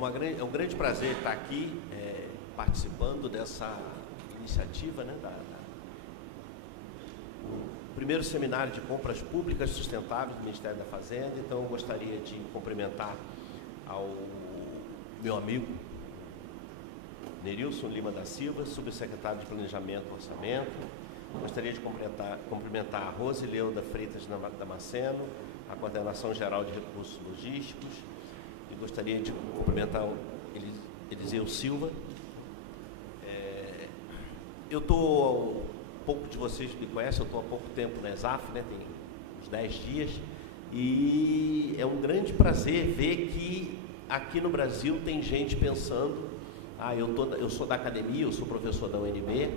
É um grande prazer estar aqui participando dessa iniciativa, né, o primeiro seminário de compras públicas sustentáveis do Ministério da Fazenda. Então, eu gostaria de cumprimentar ao meu amigo Nerilson Lima da Silva, subsecretário de Planejamento e Orçamento. Gostaria de cumprimentar a Rosileuda Freitas Damasceno, a Coordenação Geral de Recursos Logísticos, e gostaria de cumprimentar o Eliseu Silva. Eu estou, pouco de vocês me conhecem, eu estou há pouco tempo na ESAF, né, tem uns 10 dias, e é um grande prazer ver que aqui no Brasil tem gente pensando, eu sou da academia, eu sou professor da UNB,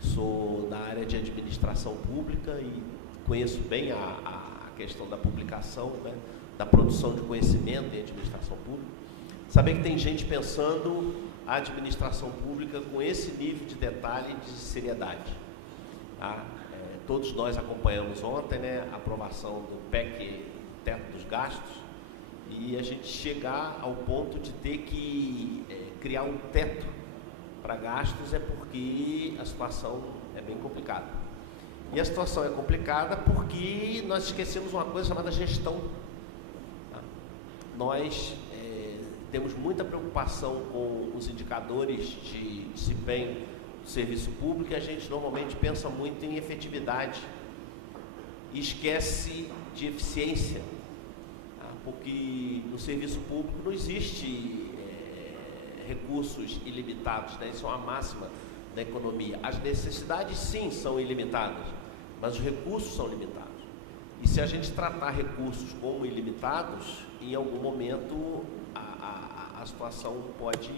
sou da área de administração pública e conheço bem a questão da publicação, né, da produção de conhecimento em administração pública. Saber que tem gente pensando a administração pública com esse nível de detalhe e de seriedade. Tá? Todos nós acompanhamos ontem, né, a aprovação do PEC, teto dos gastos, e a gente chegar ao ponto de ter que criar um teto para gastos é porque a situação é bem complicada. E a situação é complicada porque nós esquecemos uma coisa chamada gestão. Tá? Nós temos muita preocupação com os indicadores de desempenho do serviço público e a gente normalmente pensa muito em efetividade e esquece de eficiência, tá? Porque no serviço público não existe recursos ilimitados, né? Isso é uma máxima da economia. As necessidades, sim, são ilimitadas, mas os recursos são limitados. E se a gente tratar recursos como ilimitados, em algum momento a situação pode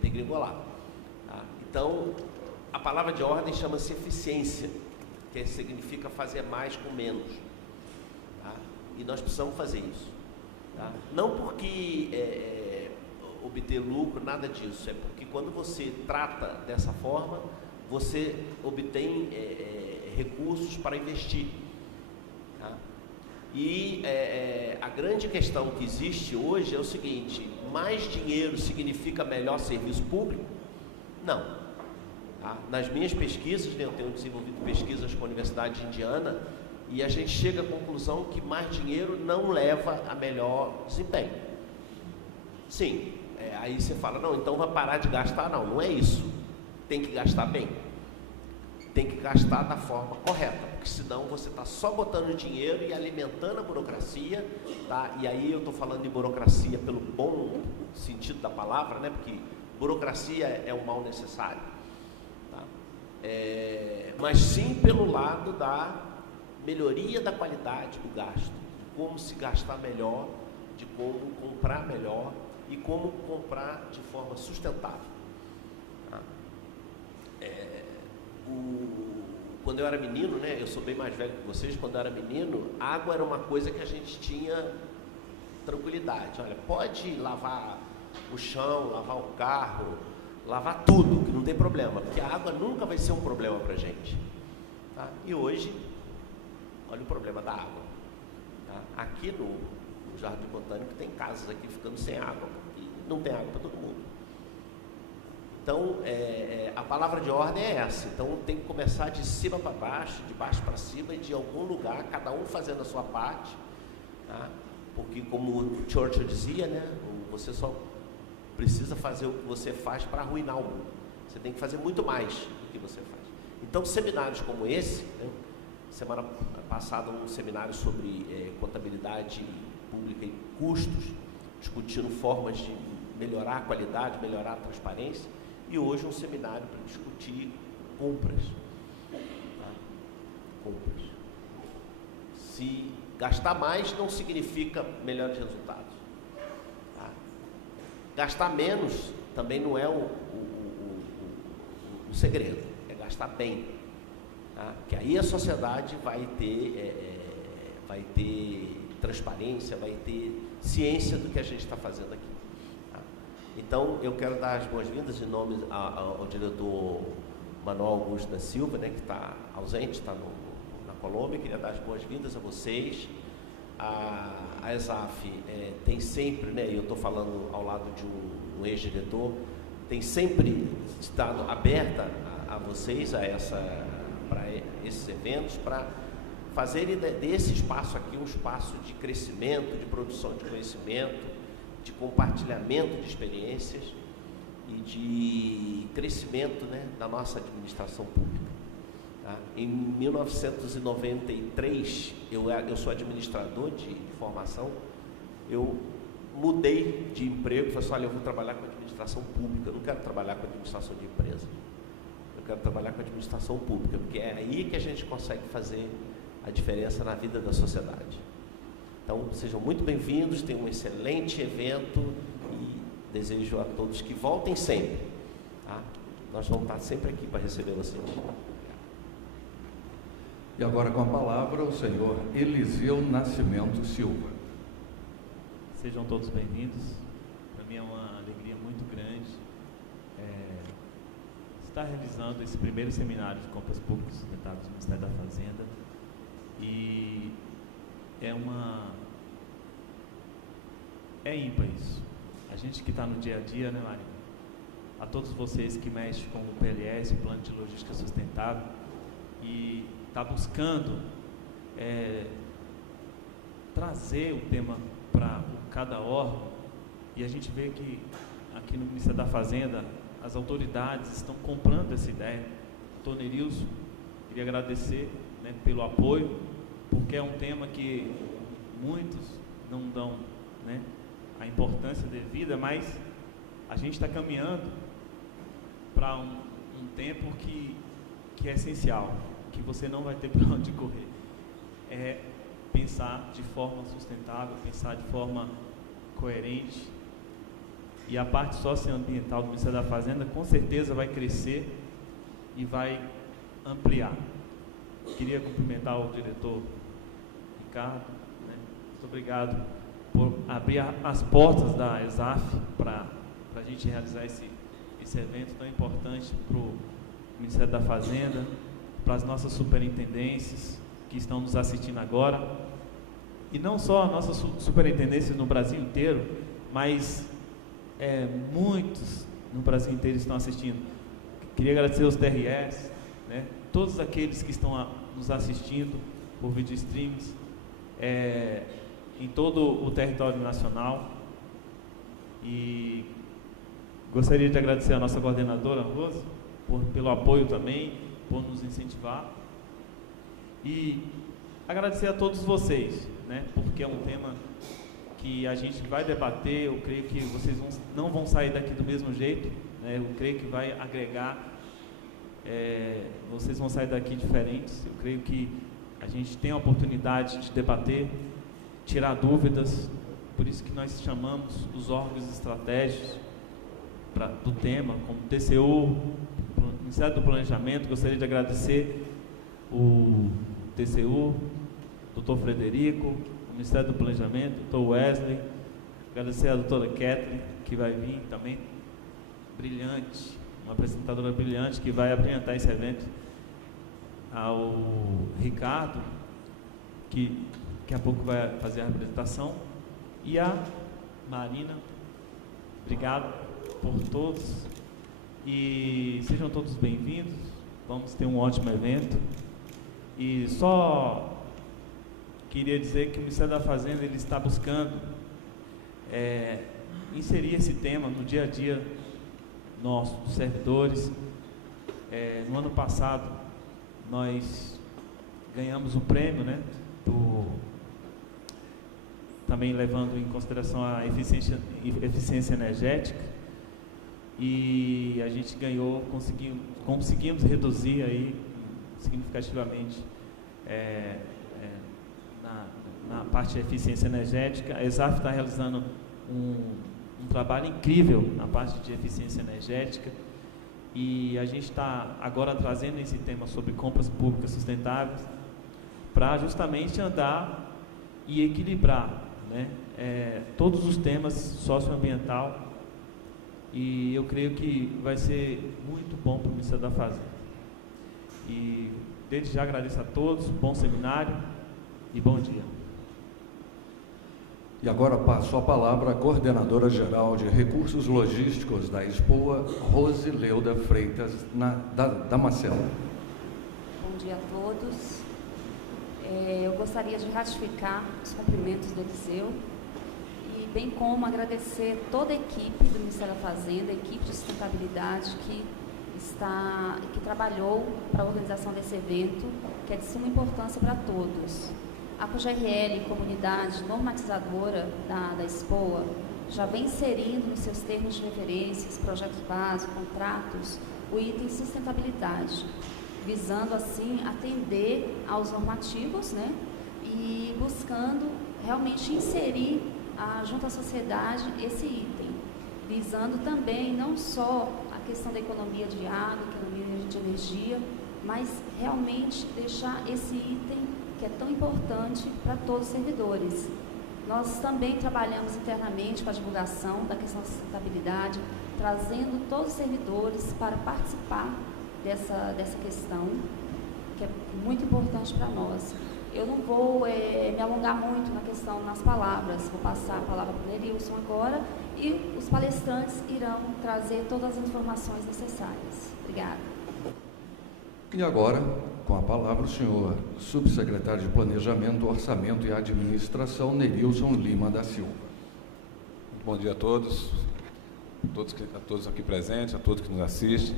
degringolar. Tá? Então, a palavra de ordem chama-se eficiência, que significa fazer mais com menos. Tá? E nós precisamos fazer isso. Tá? Não porque obter lucro, nada disso, é porque quando você trata dessa forma, você obtém recursos para investir. Tá? E a grande questão que existe hoje é o seguinte: mais dinheiro significa melhor serviço público? Não. Tá? Nas minhas pesquisas, né, eu tenho desenvolvido pesquisas com a Universidade de Indiana, e a gente chega à conclusão que mais dinheiro não leva a melhor desempenho. Sim, aí você fala, não, então vai parar de gastar. Não, não é isso. Tem que gastar bem. Tem que gastar da forma correta, porque senão você está só botando dinheiro e alimentando a burocracia, tá? E aí eu estou falando de burocracia pelo bom sentido da palavra, né? Porque burocracia é um mal necessário, tá? Mas sim pelo lado da melhoria da qualidade do gasto, de como se gastar melhor, de como comprar melhor e como comprar de forma sustentável. Tá? Quando eu era menino, né, eu sou bem mais velho que vocês, quando eu era menino, água era uma coisa que a gente tinha tranquilidade. Olha, pode lavar o chão, lavar o carro, lavar tudo, que não tem problema, porque a água nunca vai ser um problema para a gente. Tá? E hoje, olha o problema da água. Tá? Aqui no Jardim Botânico tem casas aqui ficando sem água, porque não tem água para todo mundo. Então, a palavra de ordem é essa. Então, tem que começar de cima para baixo, de baixo para cima, e de algum lugar, cada um fazendo a sua parte. Tá? Porque, como o Churchill dizia, né, você só precisa fazer o que você faz para arruinar o mundo. Você tem que fazer muito mais do que você faz. Então, seminários como esse, né, semana passada um seminário sobre contabilidade pública e custos, discutindo formas de melhorar a qualidade, melhorar a transparência. E hoje um seminário para discutir compras. Tá? Compras. Se gastar mais não significa melhores resultados. Tá? Gastar menos também não é o segredo, é gastar bem. Tá? Que aí a sociedade vai ter transparência, vai ter ciência do que a gente está fazendo aqui. Então, eu quero dar as boas-vindas em nome ao diretor Manuel Augusto da Silva, né, que está ausente, está na Colômbia. Queria dar as boas-vindas a vocês, a ESAF tem sempre, né, e eu estou falando ao lado de um ex-diretor, tem sempre estado aberta a vocês, para esses eventos, para fazerem desse espaço aqui um espaço de crescimento, de produção de conhecimento, de compartilhamento de experiências e de crescimento, né, da nossa administração pública. Tá? Em 1993, eu sou administrador de formação, eu mudei de emprego e falei assim, olha, eu vou trabalhar com administração pública, eu não quero trabalhar com administração de empresa, eu quero trabalhar com administração pública, porque é aí que a gente consegue fazer a diferença na vida da sociedade. Então, sejam muito bem-vindos, tenham um excelente evento e desejo a todos que voltem sempre. Tá? Nós vamos estar sempre aqui para receber vocês. E agora com a palavra o senhor Eliseu Nascimento Silva. Sejam todos bem-vindos. Para mim é uma alegria muito grande estar realizando esse primeiro seminário de compras públicas sustentáveis do Ministério da Fazenda. E é ímpar isso. A gente que está no dia a dia, né, Maria? A todos vocês que mexem com o PLS, o Plano de Logística Sustentável, e está buscando trazer o tema para cada órgão, e a gente vê que aqui no Ministério da Fazenda as autoridades estão comprando essa ideia. Doutor Nerilson, queria agradecer, né, pelo apoio, porque é um tema que muitos não dão, né, a importância devida, mas a gente está caminhando para um tempo que é essencial, que você não vai ter para onde correr. É pensar de forma sustentável, pensar de forma coerente, e a parte socioambiental do Ministério da Fazenda com certeza vai crescer e vai ampliar. Queria cumprimentar o diretor Ricardo, né? Muito obrigado por abrir as portas da ESAF para a gente realizar esse evento tão importante para o Ministério da Fazenda, para as nossas superintendências que estão nos assistindo agora, e não só nossas superintendências no Brasil inteiro, mas muitos no Brasil inteiro estão assistindo. Queria agradecer aos TRS, né, todos aqueles que estão nos assistindo por vídeo streams em todo o território nacional, e gostaria de agradecer a nossa coordenadora Rosa pelo apoio também, por nos incentivar, e agradecer a todos vocês, né, porque é um tema que a gente vai debater. Eu creio que vocês não vão sair daqui do mesmo jeito, né, eu creio que vai agregar, vocês vão sair daqui diferentes. Eu creio que a gente tem a oportunidade de debater, tirar dúvidas, por isso que nós chamamos os órgãos estratégicos do tema, como o TCU, o Ministério do Planejamento. Gostaria de agradecer o TCU, doutor Frederico, o Ministério do Planejamento, doutor Wesley, agradecer a doutora Kathleen, que vai vir também, brilhante, uma apresentadora brilhante, que vai apresentar esse evento, ao Ricardo, que daqui a pouco vai fazer a apresentação, e a Marina. Obrigado por todos, e sejam todos bem-vindos. Vamos ter um ótimo evento. E só queria dizer que o Ministério da Fazenda ele está buscando inserir esse tema no dia a dia nosso, dos servidores. No ano passado nós ganhamos um prêmio, né, também levando em consideração a eficiência energética, e a gente ganhou, conseguimos reduzir aí significativamente na parte de eficiência energética. A ESAF está realizando um trabalho incrível na parte de eficiência energética, e a gente está agora trazendo esse tema sobre compras públicas sustentáveis para justamente andar e equilibrar, né, todos os temas socioambiental, e eu creio que vai ser muito bom para o Ministério da Fazenda. E desde já agradeço a todos, bom seminário e bom dia. E agora passo a palavra à coordenadora-geral de Recursos Logísticos da Expoa, Rosileuda Freitas Damasceno. Bom dia a todos. Eu gostaria de ratificar os cumprimentos do Eliseu e bem como agradecer toda a equipe do Ministério da Fazenda, a equipe de sustentabilidade que trabalhou para a organização desse evento, que é de suma importância para todos. A COGRL, comunidade normatizadora da Expoa, já vem inserindo nos seus termos de referências, projetos básicos, contratos, o item sustentabilidade, visando assim atender aos normativos, né, e buscando realmente inserir junto à sociedade esse item, visando também não só a questão da economia de água, economia de energia, mas realmente deixar esse item que é tão importante para todos os servidores. Nós também trabalhamos internamente com a divulgação da questão da sustentabilidade, trazendo todos os servidores para participar dessa questão, que é muito importante para nós. Eu não vou me alongar muito na questão, nas palavras, vou passar a palavra para o Nerilson agora e os palestrantes irão trazer todas as informações necessárias. Obrigada. E agora, com a palavra, o senhor subsecretário de Planejamento, Orçamento e Administração, Nerilson Lima da Silva. Bom dia a todos aqui presentes, a todos que nos assistem.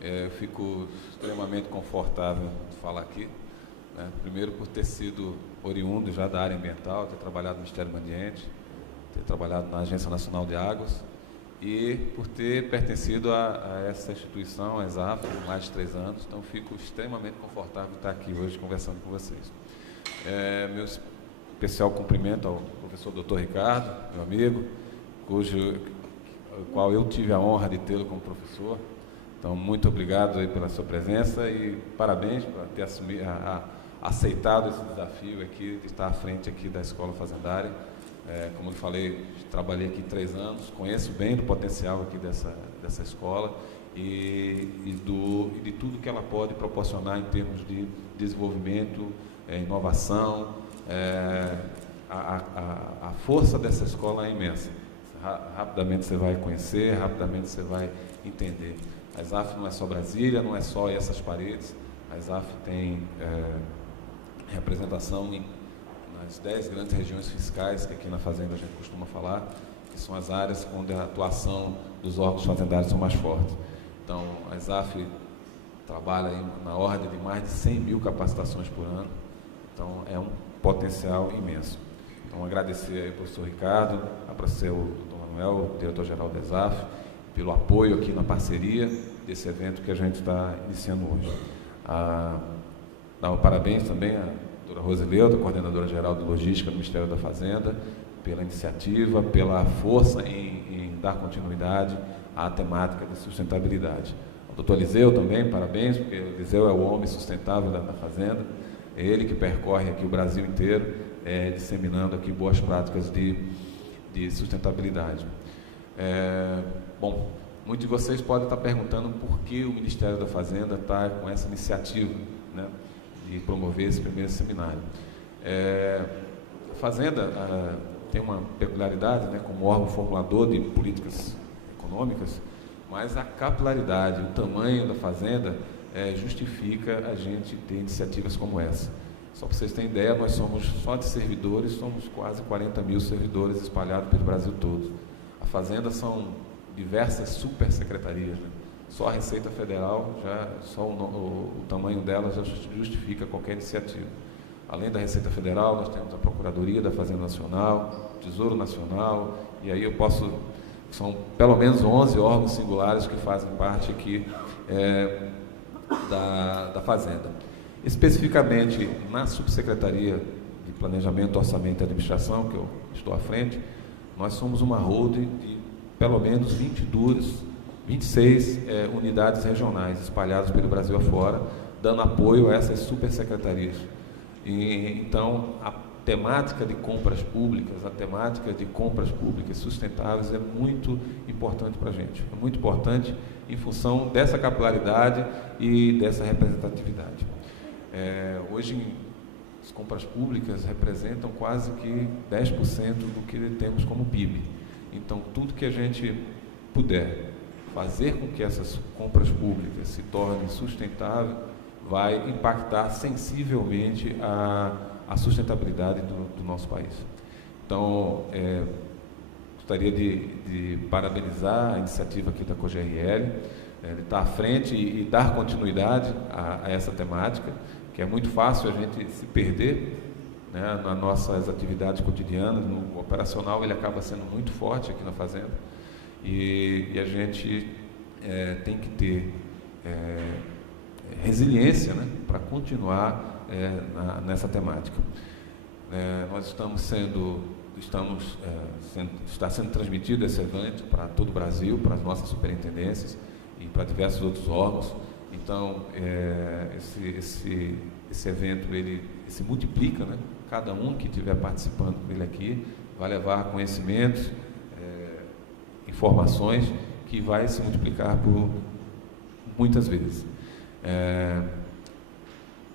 Eu fico extremamente confortável de falar aqui, né? Primeiro por ter sido oriundo já da área ambiental, ter trabalhado no Ministério do Ambiente, ter trabalhado na Agência Nacional de Águas e por ter pertencido a essa instituição, a ESAF, por mais de 3 anos. Então, fico extremamente confortável de estar aqui hoje conversando com vocês. Meu especial cumprimento ao professor Dr. Ricardo, meu amigo, qual eu tive a honra de tê-lo como professor. Então, muito obrigado aí pela sua presença e parabéns por ter aceitado esse desafio aqui, de estar à frente aqui da Escola Fazendária. Como eu falei, trabalhei aqui 3 anos, conheço bem do potencial aqui dessa escola e de tudo que ela pode proporcionar em termos de desenvolvimento, inovação. A força dessa escola é imensa. Rapidamente você vai conhecer, rapidamente você vai entender. A ESAF não é só Brasília, não é só essas paredes. A ESAF tem representação nas 10 grandes regiões fiscais que aqui na Fazenda a gente costuma falar, que são as áreas onde a atuação dos órgãos fazendários são mais fortes. Então, a ESAF trabalha aí na ordem de mais de 100 mil capacitações por ano. Então, é um potencial imenso. Então, agradecer aí ao professor Ricardo, agradecer ao Dr. Manuel, diretor-geral da ESAF, pelo apoio aqui na parceria desse evento que a gente está iniciando hoje. Dar parabéns também à doutora Rosileuda, coordenadora-geral de Logística do Ministério da Fazenda, pela iniciativa, pela força em dar continuidade à temática de sustentabilidade. Ao doutor Eliseu também, parabéns, porque o Eliseu é o homem sustentável da Fazenda, é ele que percorre aqui o Brasil inteiro, disseminando aqui boas práticas de sustentabilidade. Bom, muitos de vocês podem estar perguntando por que o Ministério da Fazenda está com essa iniciativa, né, de promover esse primeiro seminário. A Fazenda tem uma peculiaridade, né, como órgão formulador de políticas econômicas, mas a capilaridade, o tamanho da Fazenda justifica a gente ter iniciativas como essa. Só para vocês terem ideia, nós somos, só de servidores, somos quase 40 mil servidores espalhados pelo Brasil todo. A Fazenda são diversas supersecretarias, né? Só a Receita Federal, só o tamanho dela já justifica qualquer iniciativa. Além da Receita Federal, nós temos a Procuradoria da Fazenda Nacional, Tesouro Nacional, e aí são pelo menos 11 órgãos singulares que fazem parte aqui da Fazenda. Especificamente na Subsecretaria de Planejamento, Orçamento e Administração, que eu estou à frente, nós somos uma holding de pelo menos 26 unidades regionais espalhadas pelo Brasil afora, dando apoio a essas supersecretarias. Então, a temática de compras públicas, sustentáveis é muito importante para a gente. É muito importante em função dessa capilaridade e dessa representatividade. Hoje, as compras públicas representam quase que 10% do que temos como PIB. Então, tudo que a gente puder fazer com que essas compras públicas se tornem sustentáveis vai impactar sensivelmente a sustentabilidade do nosso país. Então, gostaria de parabenizar a iniciativa aqui da COGRL, de estar à frente e dar continuidade a essa temática, que é muito fácil a gente se perder, né, nas nossas atividades cotidianas. No operacional ele acaba sendo muito forte aqui na fazenda, e a gente tem que ter resiliência, né, para continuar nessa temática. Nós está sendo transmitido esse evento para todo o Brasil, para as nossas superintendências e para diversos outros órgãos. Então, esse evento ele se multiplica, né? Cada um que estiver participando dele aqui vai levar conhecimentos, informações que vai se multiplicar por muitas vezes.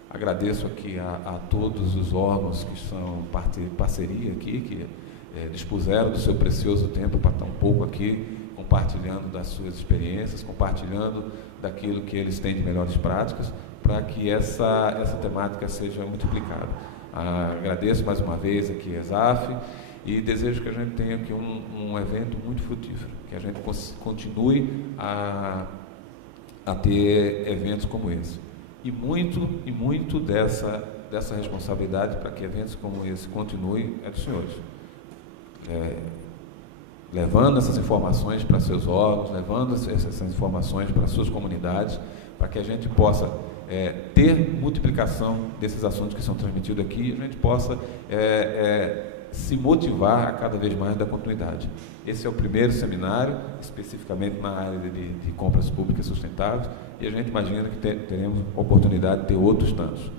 Agradeço aqui a todos os órgãos que são parceria aqui, que dispuseram do seu precioso tempo para estar um pouco aqui compartilhando das suas experiências, compartilhando daquilo que eles têm de melhores práticas, para que essa temática seja multiplicada. Agradeço mais uma vez aqui a ESAF e desejo que a gente tenha aqui um evento muito frutífero, que a gente continue a ter eventos como esse. E muito dessa responsabilidade para que eventos como esse continuem é dos senhores. Levando essas informações para seus órgãos, levando essas informações para suas comunidades, para que a gente possa ter multiplicação desses assuntos que são transmitidos aqui, e a gente possa se motivar a cada vez mais da continuidade. Esse é o primeiro seminário, especificamente na área de compras públicas sustentáveis, e a gente imagina que teremos a oportunidade de ter outros tantos.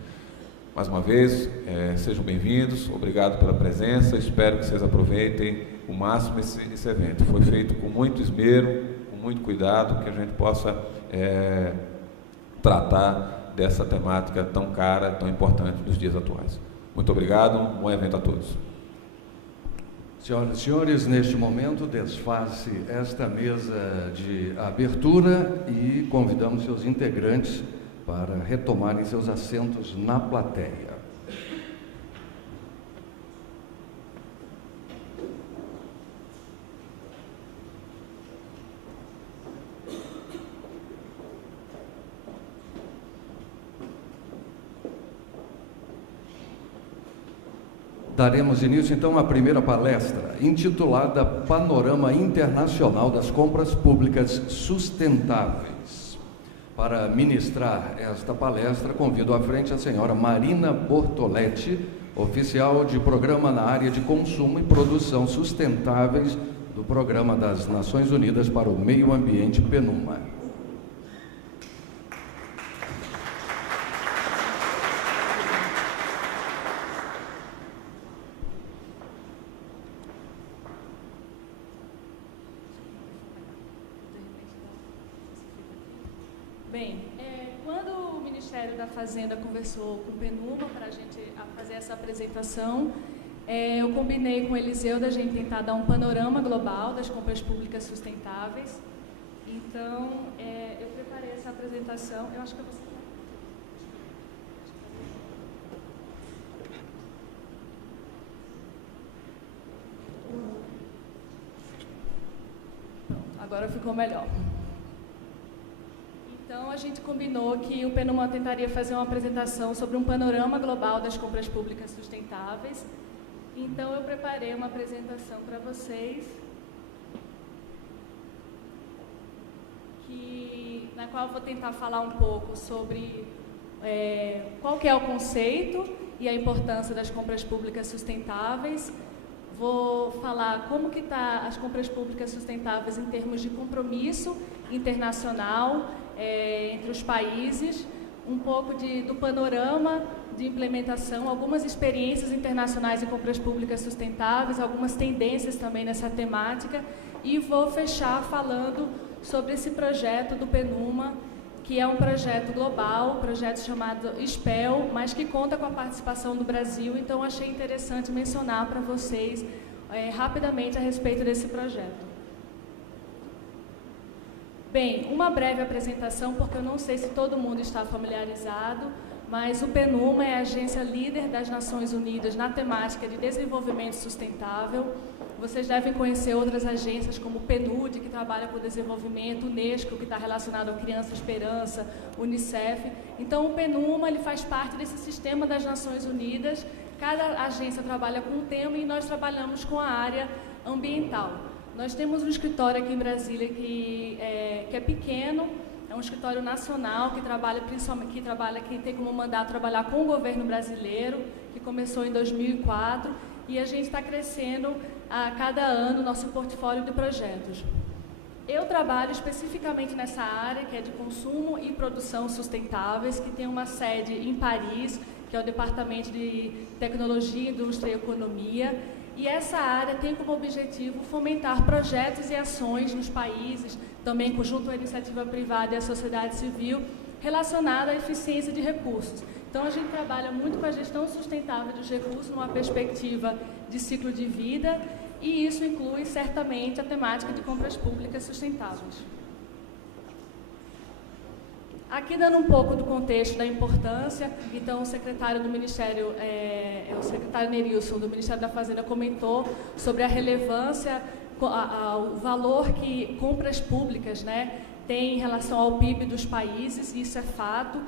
Mais uma vez, sejam bem-vindos, obrigado pela presença, espero que vocês aproveitem o máximo esse evento. Foi feito com muito esmero, com muito cuidado, que a gente possa tratar dessa temática tão cara, tão importante dos dias atuais. Muito obrigado, um bom evento a todos. Senhoras e senhores, neste momento desfaz-se esta mesa de abertura e convidamos seus integrantes para retomarem seus assentos na plateia. Daremos início, então, à primeira palestra, intitulada Panorama Internacional das Compras Públicas Sustentáveis. Para ministrar esta palestra, convido à frente a senhora Marina Bortoletti, oficial de programa na área de consumo e produção sustentáveis do Programa das Nações Unidas para o Meio Ambiente, PNUMA. Fazenda conversou com o PNUMA para a gente fazer essa apresentação. Eu combinei com o Eliseu da gente tentar dar um panorama global das compras públicas sustentáveis. Então, eu preparei essa apresentação. Eu acho que eu vou... Pronto, agora ficou melhor. Então, a gente combinou que o PNUMA tentaria fazer uma apresentação sobre um panorama global das compras públicas sustentáveis. Então, eu preparei uma apresentação para vocês, na qual eu vou tentar falar um pouco sobre qual que é o conceito e a importância das compras públicas sustentáveis. Vou falar como que está as compras públicas sustentáveis em termos de compromisso internacional entre os países, um pouco do panorama de implementação, algumas experiências internacionais em compras públicas sustentáveis, algumas tendências também nessa temática, e vou fechar falando sobre esse projeto do PNUMA, que é um projeto global, um projeto chamado SPEL, mas que conta com a participação do Brasil, então achei interessante mencionar para vocês rapidamente a respeito desse projeto. Bem, uma breve apresentação, porque eu não sei se todo mundo está familiarizado, mas o PNUMA é a agência líder das Nações Unidas na temática de desenvolvimento sustentável. Vocês devem conhecer outras agências como o PNUD, que trabalha com desenvolvimento, Unesco, que está relacionado à Criança Esperança, Unicef. Então, o PNUMA ele faz parte desse sistema das Nações Unidas. Cada agência trabalha com um tema e nós trabalhamos com a área ambiental. Nós temos um escritório aqui em Brasília que é pequeno, é um escritório nacional que trabalha principalmente, que tem como mandato trabalhar com o governo brasileiro, que começou em 2004, e a gente está crescendo a cada ano nosso portfólio de projetos. Eu trabalho especificamente nessa área, que é de consumo e produção sustentáveis, que tem uma sede em Paris, que é o Departamento de Tecnologia, Indústria e Economia, e essa área tem como objetivo fomentar projetos e ações nos países, também junto à iniciativa privada e à sociedade civil, relacionada à eficiência de recursos. Então, a gente trabalha muito com a gestão sustentável dos recursos numa perspectiva de ciclo de vida, e isso inclui, certamente, a temática de compras públicas sustentáveis. Aqui, dando um pouco do contexto da importância, então, o secretário do Ministério, o secretário Nerilson, do Ministério da Fazenda, comentou sobre a relevância, o valor que compras públicas, né, tem em relação ao PIB dos países, isso é fato.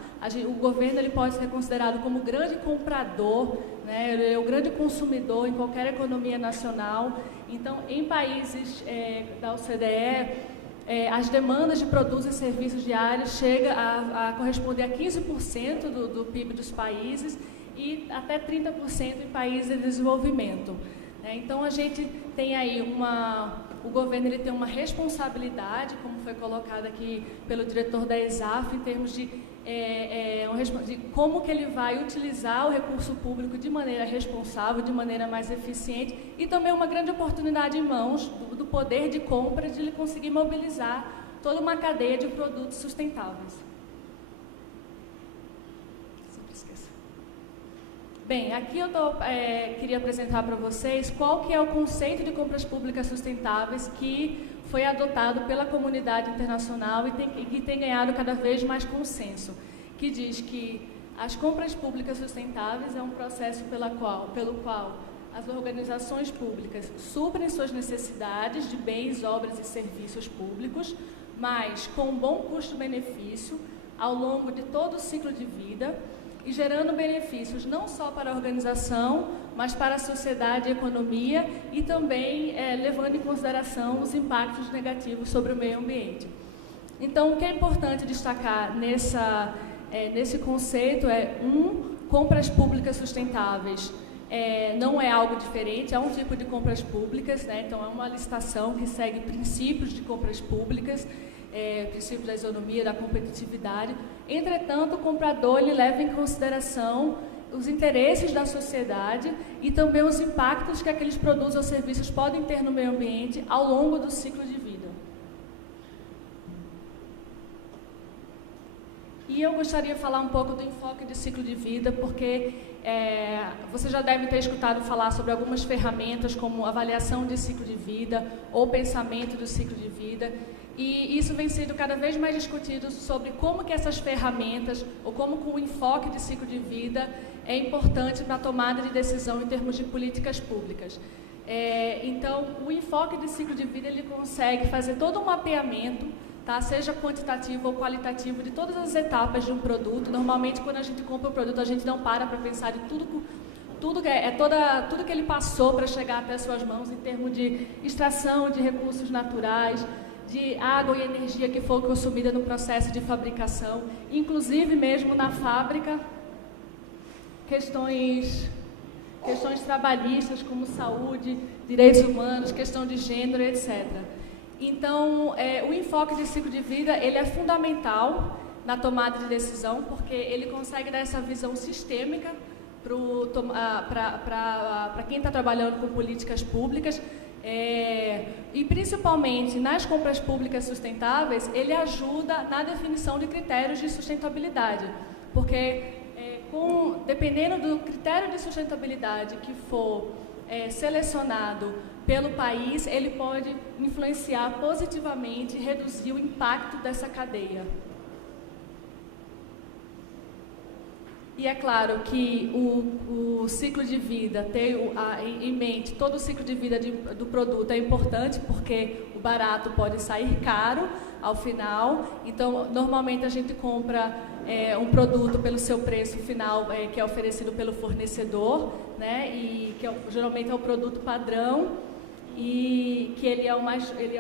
O governo ele pode ser considerado como grande comprador, né, ele é o grande consumidor em qualquer economia nacional. Então, em países da OCDE, as demandas de produtos e serviços diários chegam a corresponder a 15% do PIB dos países e até 30% em países em desenvolvimento. Então, a gente tem aí o governo ele tem uma responsabilidade, como foi colocado aqui pelo diretor da ESAF, em termos de como que ele vai utilizar o recurso público de maneira responsável, de maneira mais eficiente, e também uma grande oportunidade em mãos do poder de compra de ele conseguir mobilizar toda uma cadeia de produtos sustentáveis. Bem, aqui eu queria apresentar para vocês qual que é o conceito de compras públicas sustentáveis que foi adotado pela comunidade internacional e que tem ganhado cada vez mais consenso, que diz que as compras públicas sustentáveis é um processo pelo qual as organizações públicas suprem suas necessidades de bens, obras e serviços públicos, mas com um bom custo-benefício ao longo de todo o ciclo de vida, e gerando benefícios não só para a organização, mas para a sociedade e a economia, e também levando em consideração os impactos negativos sobre o meio ambiente. Então, o que é importante destacar nesse conceito compras públicas sustentáveis não é algo diferente, é um tipo de compras públicas, né? Então é uma licitação que segue princípios de compras públicas, princípios da isonomia, da competitividade. Entretanto, o comprador ele leva em consideração os interesses da sociedade e também os impactos que aqueles produtos ou serviços podem ter no meio ambiente ao longo do ciclo de vida. E eu gostaria de falar um pouco do enfoque de ciclo de vida, porque você já deve ter escutado falar sobre algumas ferramentas como avaliação de ciclo de vida ou pensamento do ciclo de vida. E isso vem sendo cada vez mais discutido sobre como que essas ferramentas, ou como que o enfoque de ciclo de vida é importante para a tomada de decisão em termos de políticas públicas. Então, o enfoque de ciclo de vida ele consegue fazer todo um mapeamento, tá? Seja quantitativo ou qualitativo, de todas as etapas de um produto. Normalmente, quando a gente compra um produto, a gente não para pensar de tudo que ele passou para chegar até suas mãos em termos de extração de recursos naturais, de água e energia que foi consumida no processo de fabricação, inclusive mesmo na fábrica, questões trabalhistas como saúde, direitos humanos, questão de gênero, etc. Então, o enfoque de ciclo de vida ele é fundamental na tomada de decisão, porque ele consegue dar essa visão sistêmica para quem está trabalhando com políticas públicas, E principalmente nas compras públicas sustentáveis, ele ajuda na definição de critérios de sustentabilidade, porque dependendo do critério de sustentabilidade que for selecionado pelo país, ele pode influenciar positivamente e reduzir o impacto dessa cadeia. E é claro que o ciclo de vida, ter em mente todo o ciclo de vida do produto é importante, porque o barato pode sair caro ao final. Então, normalmente a gente compra um produto pelo seu preço final, que é oferecido pelo fornecedor, né? E que geralmente é o produto padrão, e que ele é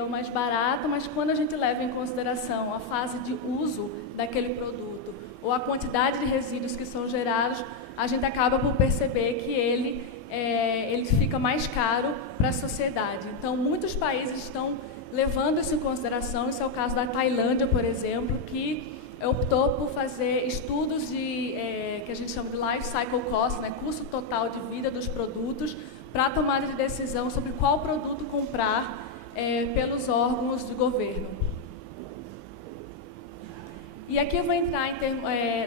o mais barato, mas quando a gente leva em consideração a fase de uso daquele produto, ou a quantidade de resíduos que são gerados, a gente acaba por perceber que ele fica mais caro para a sociedade. Então, muitos países estão levando isso em consideração. Isso é o caso da Tailândia, por exemplo, que optou por fazer estudos que a gente chama de life cycle cost, né, custo total de vida dos produtos, para a tomada de decisão sobre qual produto comprar pelos órgãos do governo. E aqui eu vou entrar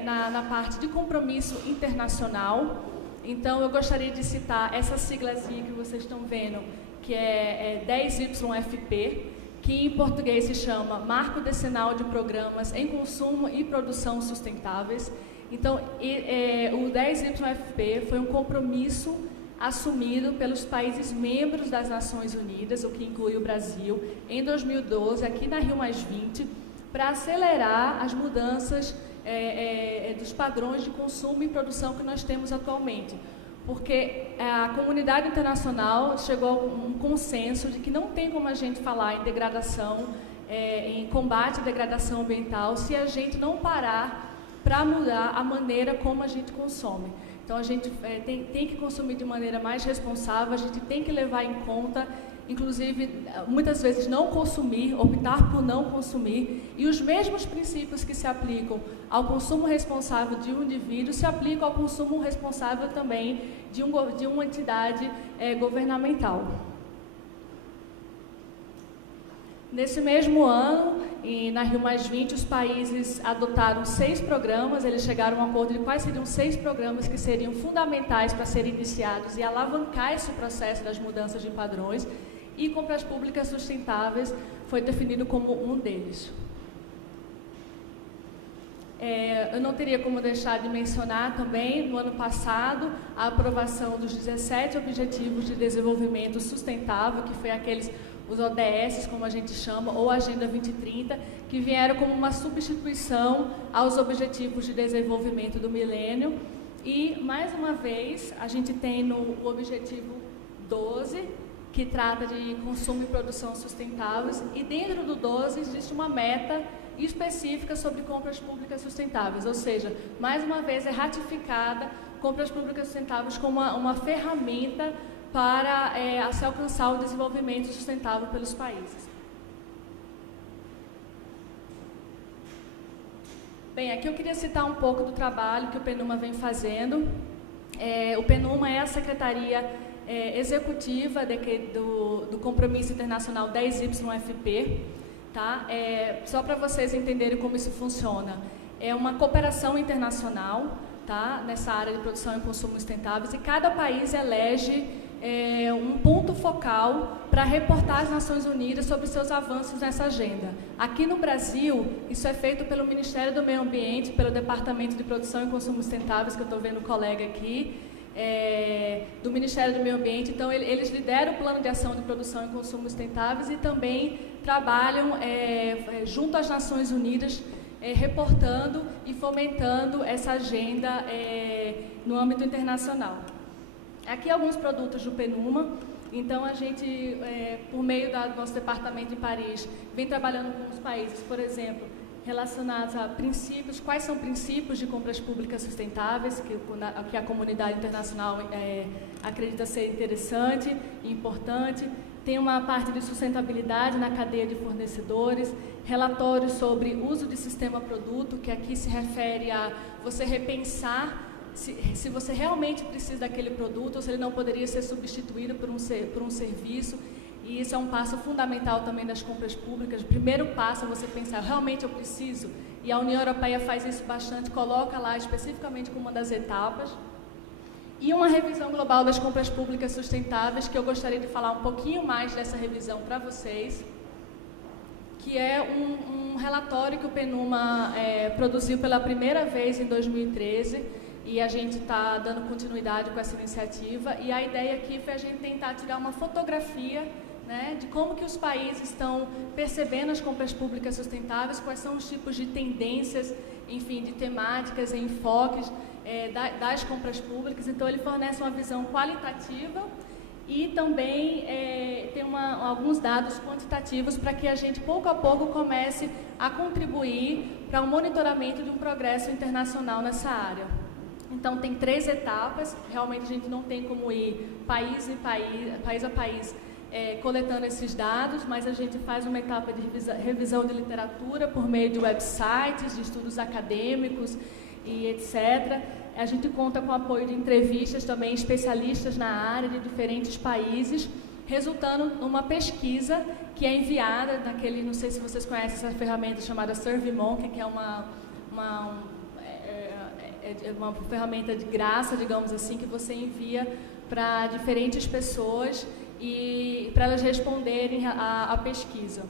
na parte de compromisso internacional. Então, eu gostaria de citar essa siglazinha que vocês estão vendo, que é 10YFP, que em português se chama Marco Decenal de Programas em Consumo e Produção Sustentáveis. Então, o 10YFP foi um compromisso assumido pelos países membros das Nações Unidas, o que inclui o Brasil, em 2012, aqui na Rio+20, para acelerar as mudanças dos padrões de consumo e produção que nós temos atualmente. Porque a comunidade internacional chegou a um consenso de que não tem como a gente falar em degradação, em combate à degradação ambiental, se a gente não parar para mudar a maneira como a gente consome. Então, a gente tem que consumir de maneira mais responsável, a gente tem que levar em conta, inclusive, muitas vezes não consumir, optar por não consumir, e os mesmos princípios que se aplicam ao consumo responsável de um indivíduo se aplicam ao consumo responsável também de uma entidade governamental. Nesse mesmo ano, na Rio+20, os países adotaram 6 programas, eles chegaram a um acordo de quais seriam 6 programas que seriam fundamentais para serem iniciados e alavancar esse processo das mudanças de padrões, e compras públicas sustentáveis foi definido como um deles. Eu não teria como deixar de mencionar também, no ano passado, a aprovação dos 17 Objetivos de Desenvolvimento Sustentável, que foi os ODS, como a gente chama, ou Agenda 2030, que vieram como uma substituição aos Objetivos de Desenvolvimento do Milênio. E, mais uma vez, a gente tem no Objetivo 12, que trata de consumo e produção sustentáveis, e dentro do 12 existe uma meta específica sobre compras públicas sustentáveis, ou seja, mais uma vez é ratificada compras públicas sustentáveis como uma ferramenta para se alcançar o desenvolvimento sustentável pelos países. Bem, aqui eu queria citar um pouco do trabalho que o PNUMA vem fazendo. O PNUMA é a secretaria executiva do Compromisso Internacional 10YFP, tá? Só para vocês entenderem como isso funciona. É uma cooperação internacional, tá? Nessa área de produção e consumo sustentáveis, e cada país elege um ponto focal para reportar às Nações Unidas sobre seus avanços nessa agenda. Aqui no Brasil, isso é feito pelo Ministério do Meio Ambiente, pelo Departamento de Produção e Consumo Sustentáveis, que eu estou vendo o colega aqui, do Ministério do Meio Ambiente. Então, eles lideram o Plano de Ação de Produção e Consumo Sustentáveis e também trabalham junto às Nações Unidas, reportando e fomentando essa agenda no âmbito internacional. Aqui alguns produtos do PNUMA. Então, a gente, por meio do nosso departamento em Paris, vem trabalhando com os países, por exemplo, relacionados a princípios, quais são princípios de compras públicas sustentáveis, que a comunidade internacional acredita ser interessante e importante. Tem uma parte de sustentabilidade na cadeia de fornecedores, relatórios sobre uso de sistema-produto, que aqui se refere a você repensar se você realmente precisa daquele produto ou se ele não poderia ser substituído por um serviço. e isso é um passo fundamental também das compras públicas. O primeiro passo é você pensar, realmente eu preciso, e a União Europeia faz isso bastante, coloca lá especificamente como uma das etapas. E uma revisão global das compras públicas sustentáveis, que eu gostaria de falar um pouquinho mais dessa revisão para vocês, que é um relatório que o PNUMA produziu pela primeira vez em 2013, e a gente está dando continuidade com essa iniciativa, e a ideia aqui foi a gente tentar tirar uma fotografia, né, de como que os países estão percebendo as compras públicas sustentáveis, quais são os tipos de tendências, enfim, de temáticas e enfoques das compras públicas. Então, ele fornece uma visão qualitativa e também tem alguns dados quantitativos para que a gente, pouco a pouco, comece a contribuir para o monitoramento de um progresso internacional nessa área. Então, tem 3 etapas, realmente a gente não tem como ir país a país, coletando esses dados, mas a gente faz uma etapa de revisão de literatura por meio de websites, de estudos acadêmicos e etc. A gente conta com o apoio de entrevistas também, especialistas na área de diferentes países, resultando numa pesquisa que é enviada naquele, não sei se vocês conhecem essa ferramenta chamada SurveyMonkey, que é uma ferramenta de graça, digamos assim, que você envia para diferentes pessoas e para elas responderem à pesquisa.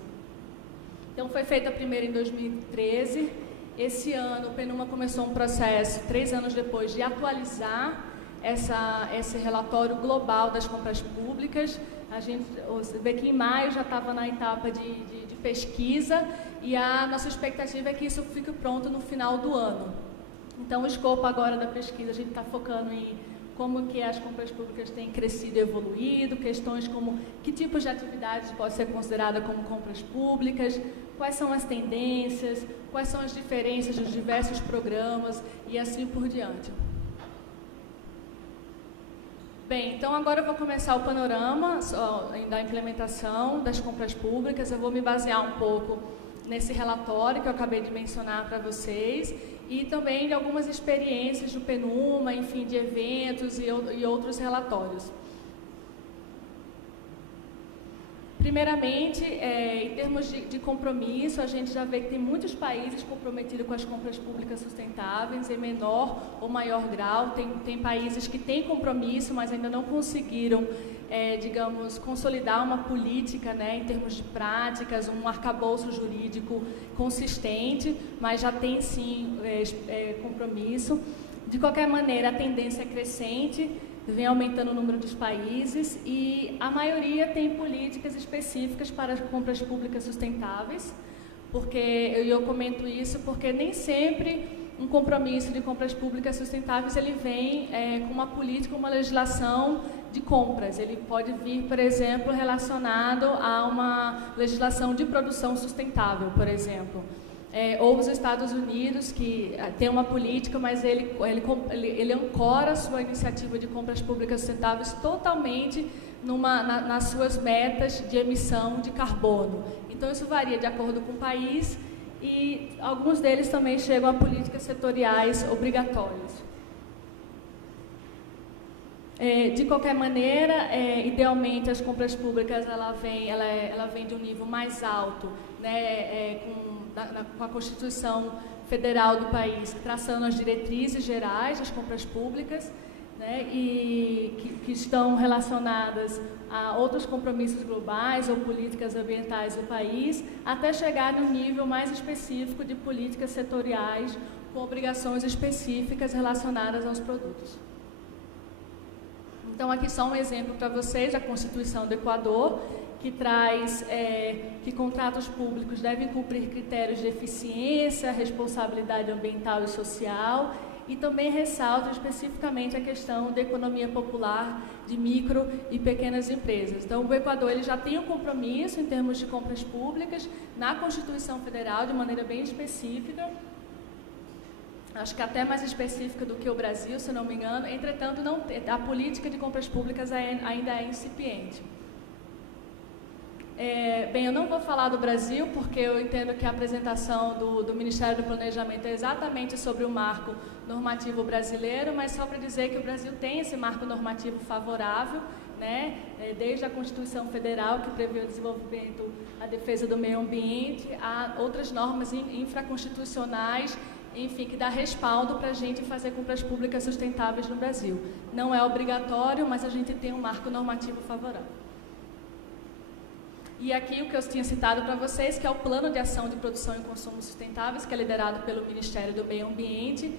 Então, foi feita primeiro em 2013. Esse ano, o PNUMA começou um processo, 3 anos depois, de atualizar esse relatório global das compras públicas. A gente vê que em maio já estava na etapa de pesquisa, e a nossa expectativa é que isso fique pronto no final do ano. Então, o escopo agora da pesquisa, a gente está focando em como que as compras públicas têm crescido e evoluído, questões como que tipos de atividades pode ser considerada como compras públicas, quais são as tendências, quais são as diferenças dos diversos programas e assim por diante. Bem, então agora eu vou começar o panorama da implementação das compras públicas. Eu vou me basear um pouco nesse relatório que eu acabei de mencionar para vocês, e também de algumas experiências do PNUMA, enfim, de eventos e outros relatórios. Primeiramente, em termos de compromisso, a gente já vê que tem muitos países comprometidos com as compras públicas sustentáveis, em menor ou maior grau. Tem países que têm compromisso, mas ainda não conseguiram, digamos, consolidar uma política, né, em termos de práticas, um arcabouço jurídico consistente, mas já tem, sim, compromisso. De qualquer maneira, a tendência é crescente, vem aumentando o número dos países, e a maioria tem políticas específicas para as compras públicas sustentáveis, porque eu comento isso porque nem sempre um compromisso de compras públicas sustentáveis ele vem com uma política, uma legislação de compras. Ele pode vir, por exemplo, relacionado a uma legislação de produção sustentável, por exemplo. Ou os Estados Unidos, que tem uma política, mas ele ancora a sua iniciativa de compras públicas sustentáveis totalmente nas suas metas de emissão de carbono. Então, isso varia de acordo com o país, e alguns deles também chegam a políticas setoriais obrigatórias. De qualquer maneira, idealmente, as compras públicas ela vem de um nível mais alto, né, com a Constituição Federal do país, traçando as diretrizes gerais das compras públicas, né, e que estão relacionadas a outros compromissos globais ou políticas ambientais do país, até chegar no nível mais específico de políticas setoriais com obrigações específicas relacionadas aos produtos. Então, aqui só um exemplo para vocês, a Constituição do Equador, que traz que contratos públicos devem cumprir critérios de eficiência, responsabilidade ambiental e social, e também ressalta especificamente a questão da economia popular de micro e pequenas empresas. Então, o Equador ele já tem um compromisso em termos de compras públicas na Constituição Federal, de maneira bem específica, acho que até mais específica do que o Brasil, se não me engano. Entretanto, a política de compras públicas ainda é incipiente. Bem, eu não vou falar do Brasil, porque eu entendo que a apresentação do Ministério do Planejamento é exatamente sobre o marco normativo brasileiro, mas só para dizer que o Brasil tem esse marco normativo favorável, né? Desde a Constituição Federal, que prevê o desenvolvimento, a defesa do meio ambiente, a outras normas infraconstitucionais, enfim, que dá respaldo para a gente fazer compras públicas sustentáveis no Brasil. Não é obrigatório, mas a gente tem um marco normativo favorável. E aqui o que eu tinha citado para vocês, que é o Plano de Ação de Produção e Consumo Sustentáveis, que é liderado pelo Ministério do Meio Ambiente,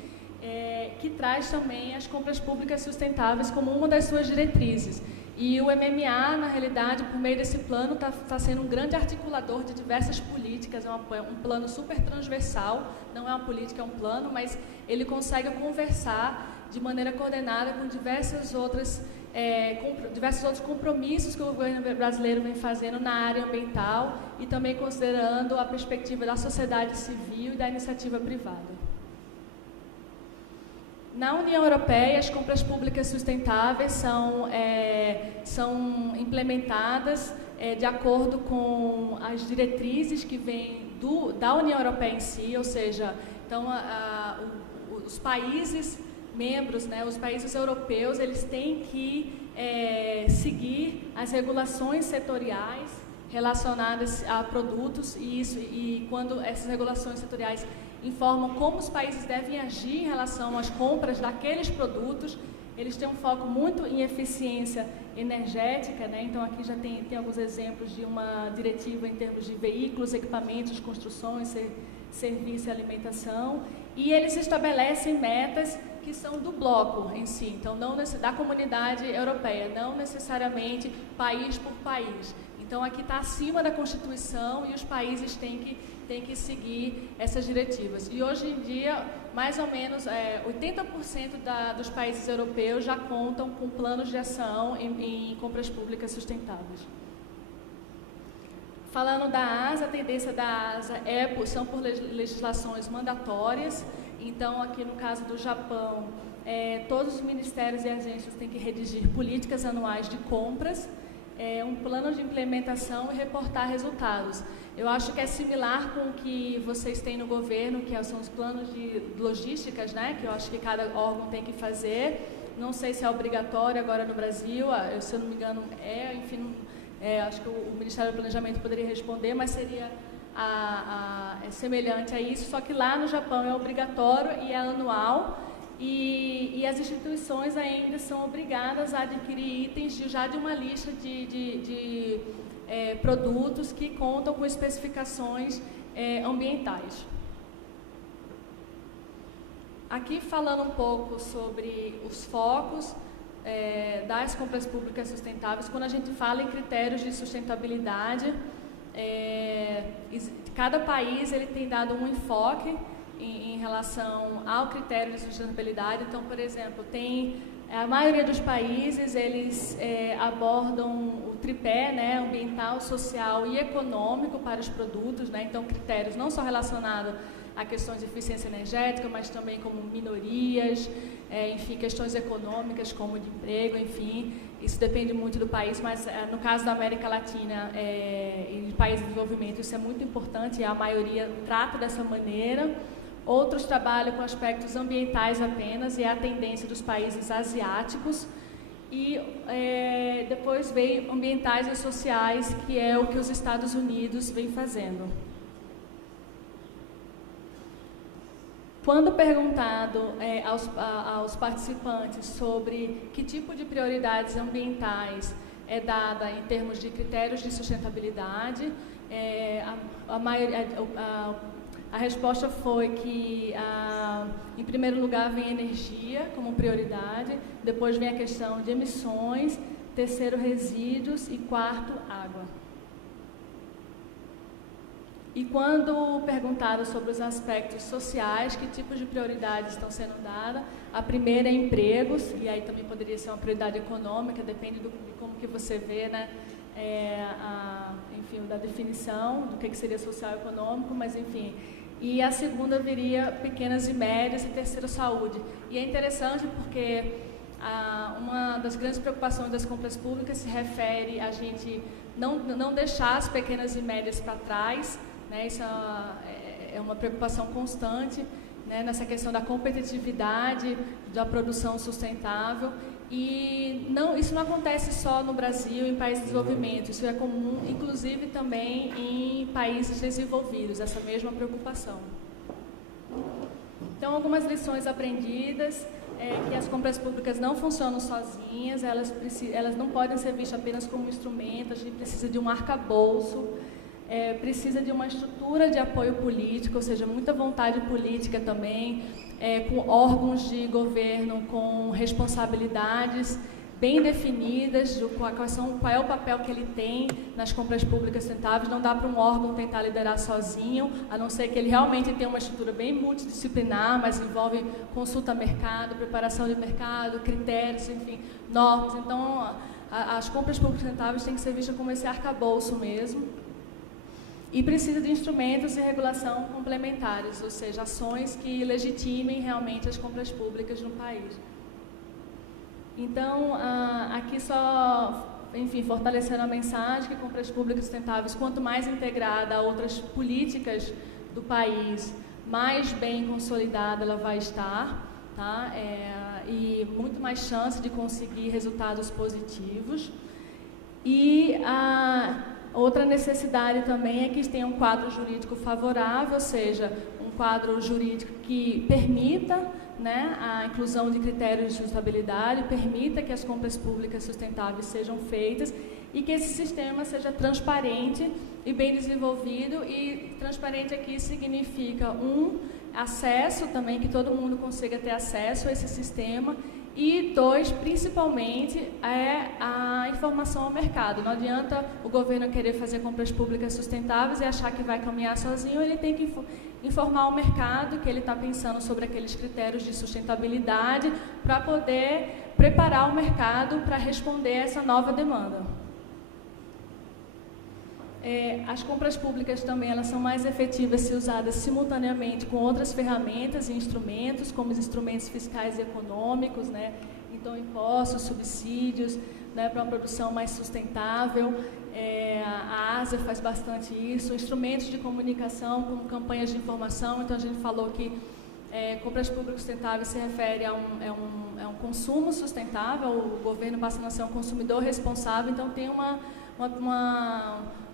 que traz também as compras públicas sustentáveis como uma das suas diretrizes. E o MMA, na realidade, por meio desse plano, está sendo um grande articulador de diversas políticas, é um plano super transversal, não é uma política, é um plano, mas ele consegue conversar de maneira coordenada com diversos outros compromissos que o governo brasileiro vem fazendo na área ambiental e também considerando a perspectiva da sociedade civil e da iniciativa privada. Na União Europeia, as compras públicas sustentáveis são implementadas de acordo com as diretrizes que vêm da União Europeia em si, ou seja, então, os países membros, né, os países europeus, eles têm que seguir as regulações setoriais relacionadas a produtos e quando essas regulações setoriais informam como os países devem agir em relação às compras daqueles produtos, eles têm um foco muito em eficiência energética, né? Então aqui já tem alguns exemplos de uma diretiva em termos de veículos, equipamentos, construções, serviço e alimentação, e eles estabelecem metas que são do bloco em si, então não da comunidade europeia, não necessariamente país por país. Então aqui está acima da Constituição e os países têm que seguir essas diretivas. E hoje em dia, mais ou menos 80% dos países europeus já contam com planos de ação em compras públicas sustentáveis. Falando da ASA, a tendência da ASA são por legislações mandatórias. Então, aqui no caso do Japão, todos os ministérios e agências têm que redigir políticas anuais de compras, um plano de implementação e reportar resultados. Eu acho que é similar com o que vocês têm no governo, que são os planos de logísticas, né? Que eu acho que cada órgão tem que fazer. Não sei se é obrigatório agora no Brasil, se eu não me engano enfim, acho que o Ministério do Planejamento poderia responder, mas seria semelhante a isso, só que lá no Japão é obrigatório e é anual. E as instituições ainda são obrigadas a adquirir itens já de uma lista de produtos que contam com especificações ambientais. Aqui falando um pouco sobre os focos das compras públicas sustentáveis, quando a gente fala em critérios de sustentabilidade, cada país ele tem dado um enfoque em relação ao critério de sustentabilidade. Então, por exemplo, a maioria dos países, eles abordam o tripé, né, ambiental, social e econômico para os produtos, né? Então, critérios não só relacionados a questões de eficiência energética, mas também como minorias, enfim, questões econômicas como de emprego, enfim, isso depende muito do país, mas no caso da América Latina e de países de desenvolvimento, isso é muito importante e a maioria trata dessa maneira. Outros trabalham com aspectos ambientais apenas, e é a tendência dos países asiáticos. E depois vem ambientais e sociais, que é o que os Estados Unidos vem fazendo. Quando perguntado aos participantes sobre que tipo de prioridades ambientais é dada em termos de critérios de sustentabilidade, a resposta foi que, em primeiro lugar, vem energia como prioridade, depois vem a questão de emissões, terceiro, resíduos e quarto, água. E quando perguntaram sobre os aspectos sociais, que tipos de prioridades estão sendo dadas, a primeira é empregos, e aí também poderia ser uma prioridade econômica, depende de como que você vê, né? Enfim, da definição do que seria social e econômico, mas enfim. E a segunda viria pequenas e médias e terceiro, saúde. E é interessante porque uma das grandes preocupações das compras públicas se refere a gente não deixar as pequenas e médias para trás, né? Isso é uma preocupação constante, né? Nessa questão da competitividade, da produção sustentável. E isso não acontece só no Brasil, em países de desenvolvimento, isso é comum, inclusive também em países desenvolvidos, essa mesma preocupação. Então, algumas lições aprendidas é que as compras públicas não funcionam sozinhas, elas não podem ser vistas apenas como instrumento, a gente precisa de um arcabouço, precisa de uma estrutura de apoio político, ou seja, muita vontade política também, com órgãos de governo com responsabilidades bem definidas, qual é o papel que ele tem nas compras públicas sustentáveis. Não dá para um órgão tentar liderar sozinho, a não ser que ele realmente tenha uma estrutura bem multidisciplinar, mas envolve consulta a mercado, preparação de mercado, critérios, enfim, normas. Então, as compras públicas sustentáveis têm que ser vistas como esse arcabouço mesmo. E precisa de instrumentos de regulação complementares, ou seja, ações que legitimem realmente as compras públicas no país. Então, aqui só, enfim, fortalecendo a mensagem que compras públicas sustentáveis, quanto mais integrada a outras políticas do país, mais bem consolidada ela vai estar, tá? E muito mais chance de conseguir resultados positivos. E outra necessidade também é que tenha um quadro jurídico favorável, ou seja, um quadro jurídico que permita, né, a inclusão de critérios de sustentabilidade, permita que as compras públicas sustentáveis sejam feitas e que esse sistema seja transparente e bem desenvolvido. E transparente aqui significa acesso também, que todo mundo consiga ter acesso a esse sistema. E 2, principalmente, a informação ao mercado. Não adianta o governo querer fazer compras públicas sustentáveis e achar que vai caminhar sozinho, ele tem que informar o mercado que ele está pensando sobre aqueles critérios de sustentabilidade para poder preparar o mercado para responder a essa nova demanda. As compras públicas também elas são mais efetivas se usadas simultaneamente com outras ferramentas e instrumentos, como os instrumentos fiscais e econômicos, né? Então, impostos, subsídios, né, para uma produção mais sustentável. A ASA faz bastante isso. Instrumentos de comunicação, como campanhas de informação. Então, a gente falou que compras públicas sustentáveis se refere a um consumo sustentável, o governo passando a ser um consumidor responsável. Então, tem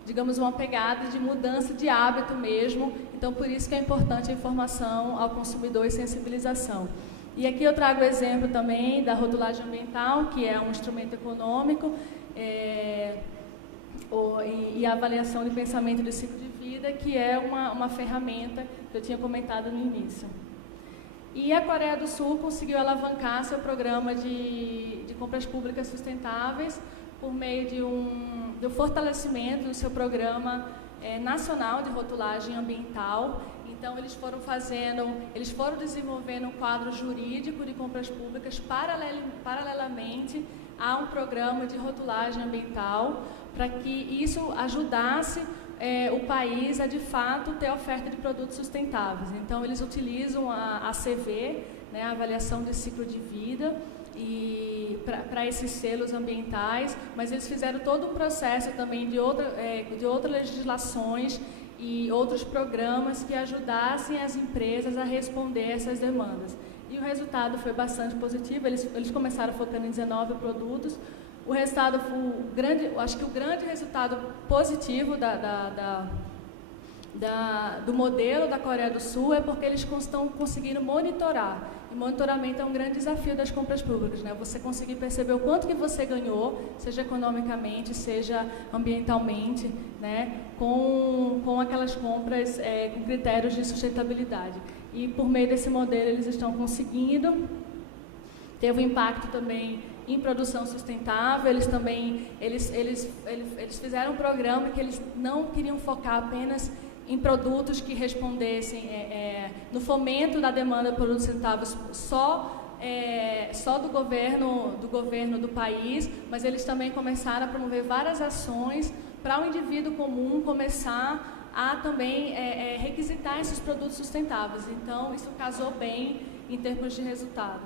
digamos, uma pegada de mudança de hábito mesmo. Então, por isso que é importante a informação ao consumidor e sensibilização. E aqui eu trago o exemplo também da rotulagem ambiental, que é um instrumento econômico, e a avaliação de pensamento de ciclo de vida, que é uma ferramenta que eu tinha comentado no início. E a Coreia do Sul conseguiu alavancar seu programa de compras públicas sustentáveis por meio do fortalecimento do seu programa nacional de rotulagem ambiental. Então, eles foram desenvolvendo um quadro jurídico de compras públicas paralelamente a um programa de rotulagem ambiental, para que isso ajudasse o país a, de fato, ter oferta de produtos sustentáveis. Então, eles utilizam a ACV, né, a avaliação de ciclo de vida, e para esses selos ambientais, mas eles fizeram todo um processo também de outras legislações e outros programas que ajudassem as empresas a responder essas demandas. E o resultado foi bastante positivo. Eles começaram focando em 19 produtos. O resultado foi acho que o grande resultado positivo do modelo da Coreia do Sul é porque eles estão conseguindo monitorar. E monitoramento é um grande desafio das compras públicas, né? Você conseguir perceber o quanto que você ganhou, seja economicamente, seja ambientalmente, né? Com aquelas compras com critérios de sustentabilidade. E por meio desse modelo eles estão conseguindo. Teve um impacto também em produção sustentável. Eles fizeram um programa que eles não queriam focar apenas em produtos que respondessem no fomento da demanda por produtos sustentáveis só do governo do país, mas eles também começaram a promover várias ações para o indivíduo comum começar a também requisitar esses produtos sustentáveis. Então, isso casou bem em termos de resultado.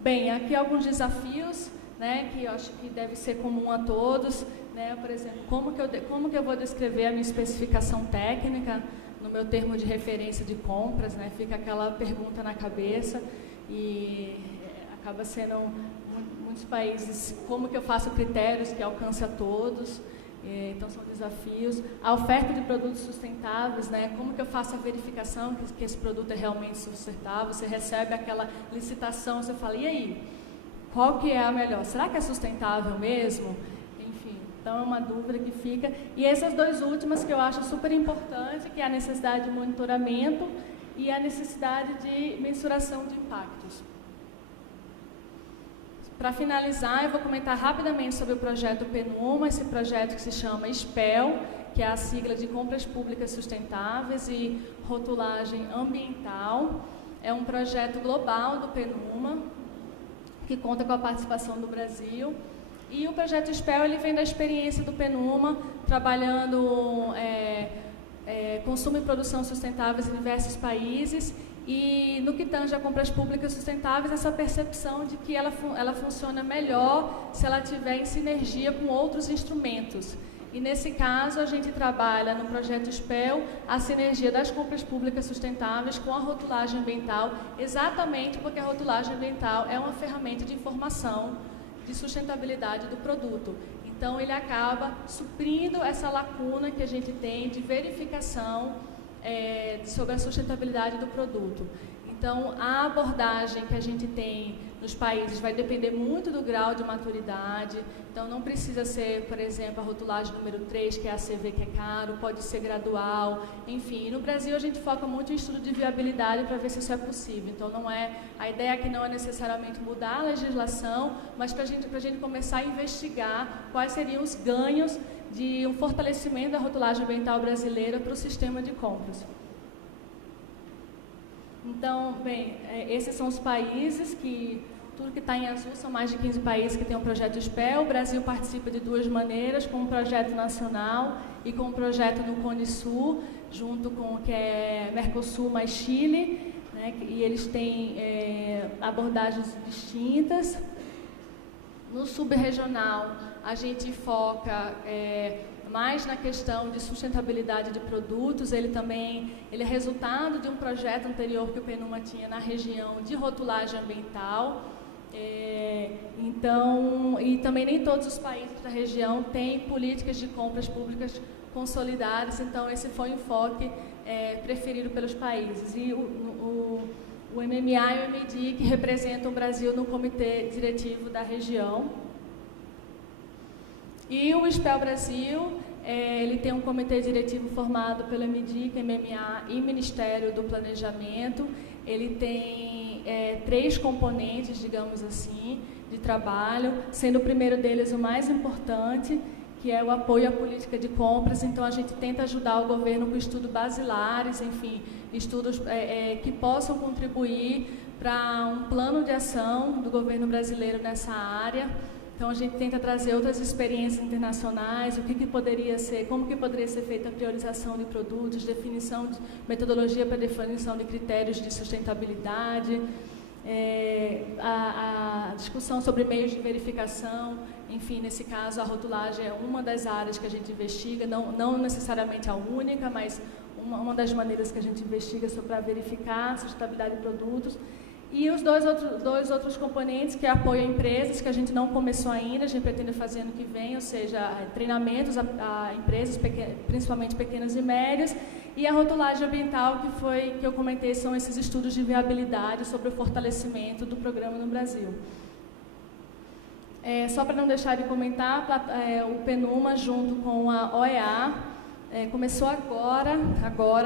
Bem, aqui alguns desafios, né, que eu acho que deve ser comum a todos, né, por exemplo, como que eu vou descrever a minha especificação técnica no meu termo de referência de compras, né, fica aquela pergunta na cabeça e Acaba sendo muitos países, como que eu faço critérios que alcance a todos, então são desafios. A oferta de produtos sustentáveis, né? Como que eu faço a verificação que esse produto é realmente sustentável? Você recebe aquela licitação, você fala, e aí? Qual que é a melhor? Será que é sustentável mesmo? Enfim, então é uma dúvida que fica. E essas duas últimas que eu acho super importante, que é a necessidade de monitoramento e a necessidade de mensuração de impactos. Para finalizar, eu vou comentar rapidamente sobre o projeto PNUMA, esse projeto que se chama SPEL, que é a sigla de Compras Públicas Sustentáveis e Rotulagem Ambiental. É um projeto global do PNUMA, que conta com a participação do Brasil. E o projeto SPEL ele vem da experiência do PNUMA, trabalhando consumo e produção sustentáveis em diversos países. E no que tange a compras públicas sustentáveis, essa percepção de que ela funciona melhor se ela tiver em sinergia com outros instrumentos. E nesse caso, a gente trabalha no projeto SPEL a sinergia das compras públicas sustentáveis com a rotulagem ambiental, exatamente porque a rotulagem ambiental é uma ferramenta de informação de sustentabilidade do produto. Então, ele acaba suprindo essa lacuna que a gente tem de verificação sobre a sustentabilidade do produto. Então, a abordagem que a gente tem nos países vai depender muito do grau de maturidade. Então, não precisa ser, por exemplo, a rotulagem número 3, que é a CV, que é caro, pode ser gradual, enfim. E no Brasil, a gente foca muito em estudo de viabilidade para ver se isso é possível. Então, a ideia aqui não é necessariamente mudar a legislação, mas para a gente começar a investigar quais seriam os ganhos de um fortalecimento da rotulagem ambiental brasileira para o sistema de compras. Então, bem, esses são os países tudo que está em azul são mais de 15 países que têm um projeto SPEL. O Brasil participa de duas maneiras, com um projeto nacional e com um projeto no Cone Sul, junto com o que é Mercosul mais Chile, né, e eles têm abordagens distintas. No subregional, a gente foca mais na questão de sustentabilidade de produtos. Ele é resultado de um projeto anterior que o PNUMA tinha na região de rotulagem ambiental. E também nem todos os países da região têm políticas de compras públicas consolidadas, então esse foi o enfoque preferido pelos países. E o MMA e o MDI, que representam o Brasil no comitê diretivo da região. E o SPEL Brasil, ele tem um comitê diretivo formado pelo MDIC, MMA e Ministério do Planejamento. Ele tem 3 componentes, digamos assim, de trabalho, sendo o primeiro deles o mais importante, que é o apoio à política de compras. Então, a gente tenta ajudar o governo com estudos basilares, enfim, estudos que possam contribuir para um plano de ação do governo brasileiro nessa área. Então, a gente tenta trazer outras experiências internacionais, como que poderia ser feita a priorização de produtos, definição de metodologia para definição de critérios de sustentabilidade, a discussão sobre meios de verificação. Enfim, nesse caso, a rotulagem é uma das áreas que a gente investiga, não necessariamente a única, mas uma das maneiras que a gente investiga para verificar a sustentabilidade de produtos. E os dois outros componentes, que é apoio a empresas, que a gente não começou ainda, a gente pretende fazer ano que vem, ou seja, treinamentos a empresas, principalmente pequenas e médias, e a rotulagem ambiental, que eu comentei, são esses estudos de viabilidade sobre o fortalecimento do programa no Brasil. Só para não deixar de comentar, o PNUMA, junto com a OEA, começou agora,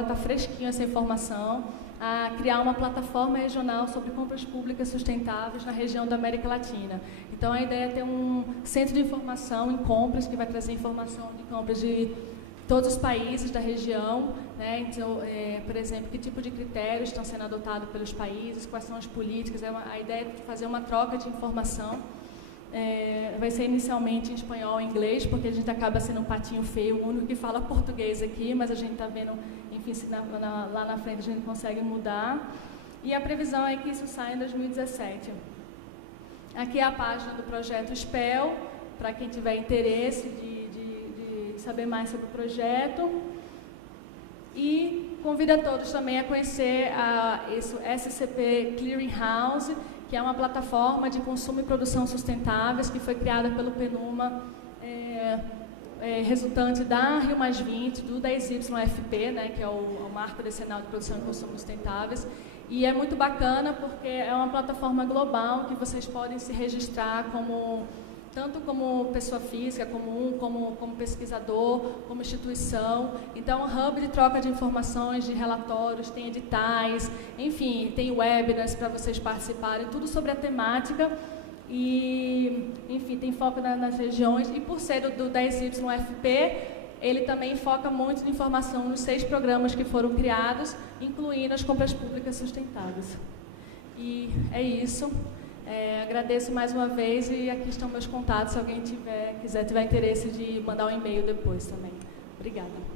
está fresquinho essa informação, a criar uma plataforma regional sobre compras públicas sustentáveis na região da América Latina. Então, a ideia é ter um centro de informação em compras, que vai trazer informação de compras de todos os países da região, né? Então, por exemplo, que tipo de critérios estão sendo adotados pelos países, quais são as políticas. A ideia é fazer uma troca de informação. Vai ser inicialmente em espanhol e inglês, porque a gente acaba sendo um patinho feio, o único que fala português aqui, mas a gente está vendo, enfim, se lá na frente a gente consegue mudar. E a previsão é que isso saia em 2017. Aqui é a página do projeto SPEL, para quem tiver interesse de saber mais sobre o projeto. E convido a todos também a conhecer esse SCP Clearing House, que é uma plataforma de consumo e produção sustentáveis que foi criada pelo PNUMA, resultante da Rio+20, do 10YFP, né, que é o Marco Decenal de Produção e Consumo Sustentáveis. E é muito bacana porque é uma plataforma global que vocês podem se registrar tanto como pessoa física, como pesquisador, como instituição. Então, é um hub de troca de informações, de relatórios, tem editais, enfim, tem webinars para vocês participarem, tudo sobre a temática. E, enfim, tem foco nas regiões. E por ser do 10YFP, ele também foca muito em informação nos 6 programas que foram criados, incluindo as compras públicas sustentáveis. E é isso. Agradeço mais uma vez e aqui estão meus contatos, se alguém tiver interesse de mandar um e-mail depois também. Obrigada.